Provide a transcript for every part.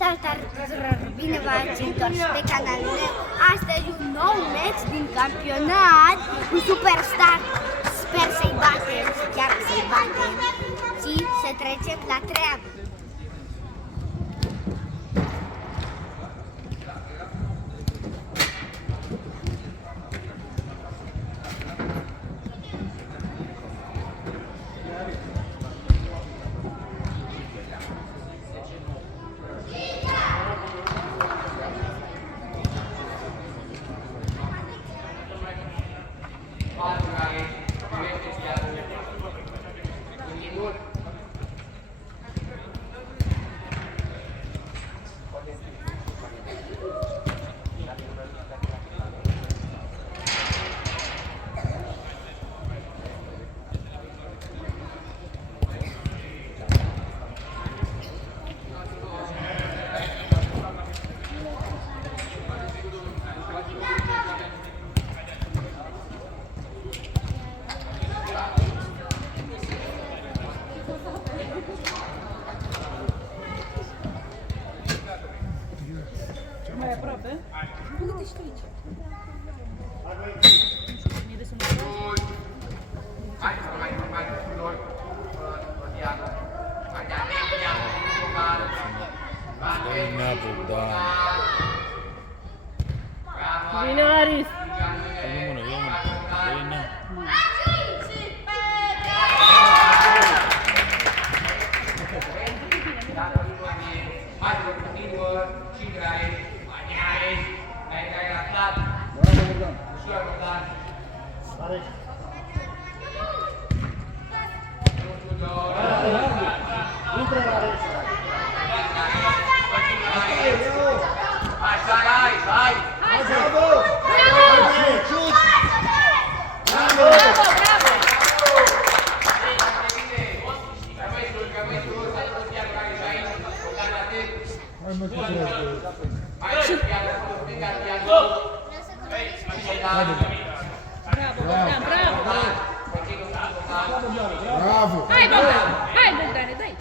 Salutare tuturor! Bine v-ați întors pe canalul meu! Astăzi un nou meci din campionat cu Superstar. Sper să-i batem, chiar să-i batem și să trecem la treabă. Mai aproape? Pune-te și tu aici. Mie de sunt Bine, Aris! Bravo! Hai, Bogdan! Hai, Bogdane, dai!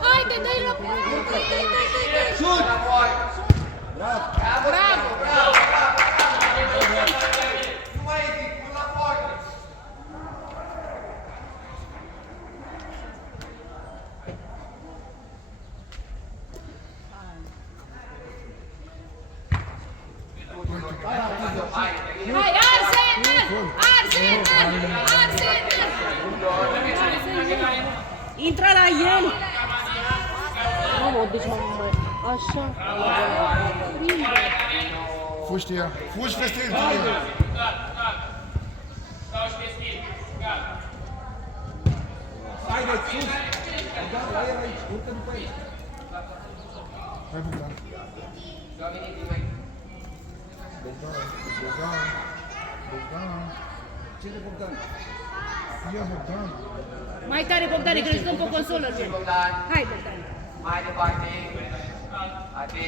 Haide, dai la Șut! Hai, Arsenal! Arsenal! Arsenal! Intră la el! Mamă, deci așa. Fugi ea. Fugi peste el, tine. Haide, sus! La el aici, urcă după el. Hai, Bogdan. Bogdan. Cine Bogdan? Ia Bogdan. Mai tare, Bogdane, că ne stăm pe consolă. Hai, Bogdane. Mai departe. Ade.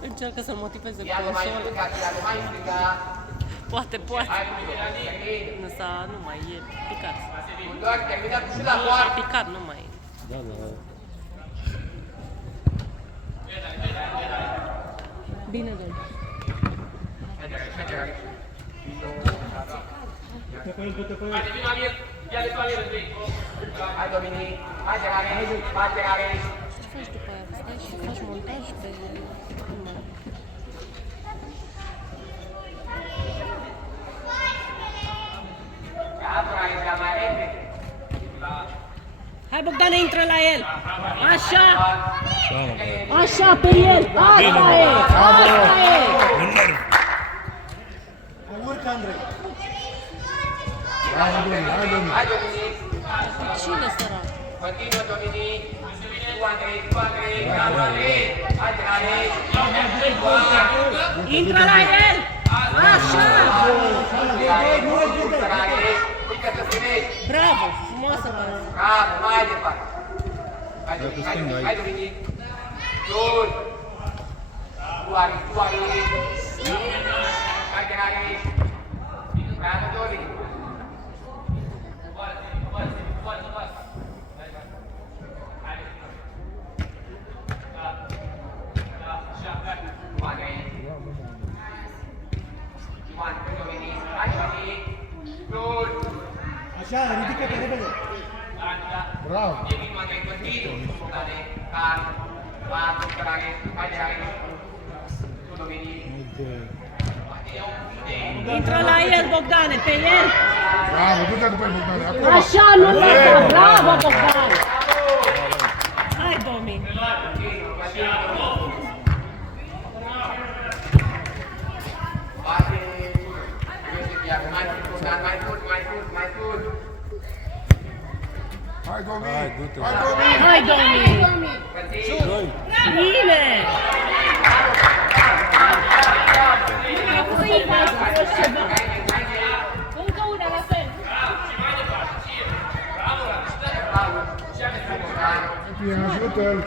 Încearcă să-l motiveze pe Iată mai consolă. stânga, iată mai stânga. Poate, poate. Hai, Călin. Însă nu mai e picat. Doar terminat și la E poartă. picat, nu mai e. Bine, doi. Hai, Dominic. Hai, Gerare. Hai, Gerare. Ce faci după aia? Stai și faci montaj pe... Apra aici, mai repede. Hai, Bogdane, intră la el! Așa! Așa, pe el! Asta e! Asta e! Urcă, Andrei. Hai, Dominic, hai, Dominic. Hai, Dominic. Cine sărac? Continuă, Dominic. Tu, Andrei, tu, Andrei. Bravo, Andrei. Hai, Gerare. Intră la el! Așa! Gerare. Uite să spuneți. Bravo! Frumoasă bază! Bravo, mai departe. Hai, Dominic. Jur. Tu, Ari, tu, Ari. Hai, Gerare. Bravo, Dominic. Așa, ridică-te repede. Bravo. Intră la el, Bogdane, pe el! Bravo, du-te după el, Bogdan. Acolo. Așa, nu lăsa! Bravo, Bogdane! Hai, Domi! Hai, Domi. Hai, Domi. Hai, Domi! Bine! Încă una la fel. Bine, ajută-l.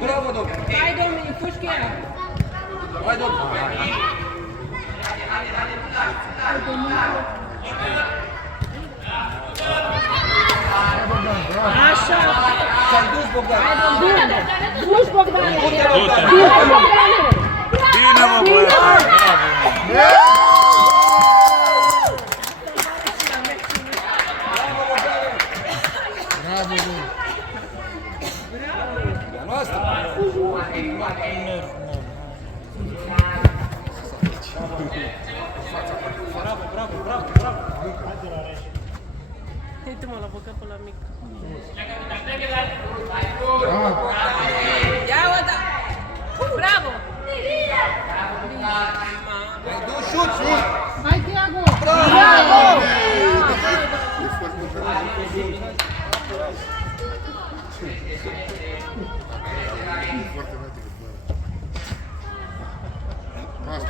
Bravo, domnule! Hai, Dominic, fugi cu ea. Hai, domnule! Hai, Bogdan, bravo. Așa! S-ai dus, Bogdan! Bine! Duci, Bogdane! Du-te, Bogdan! Duci, Bogdane! Bine, mă, băiat! Bravo, Domi. La noastră! Uite-mă la băcatul la mic. Bravo. Ia-o, da! Bravo! Ai dus șut! Hai, Tiago! Bravo! Cam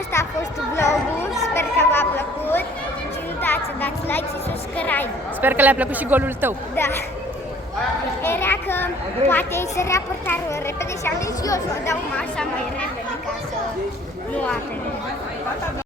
asta a fost vlogul, sper că v-a plăcut și nu uitați să dați like și subscribe. Sper că le-a plăcut și golul tău. Da. Era că poate să rea portarul repede și am zis eu să o dau așa mai repede ca să nu apere.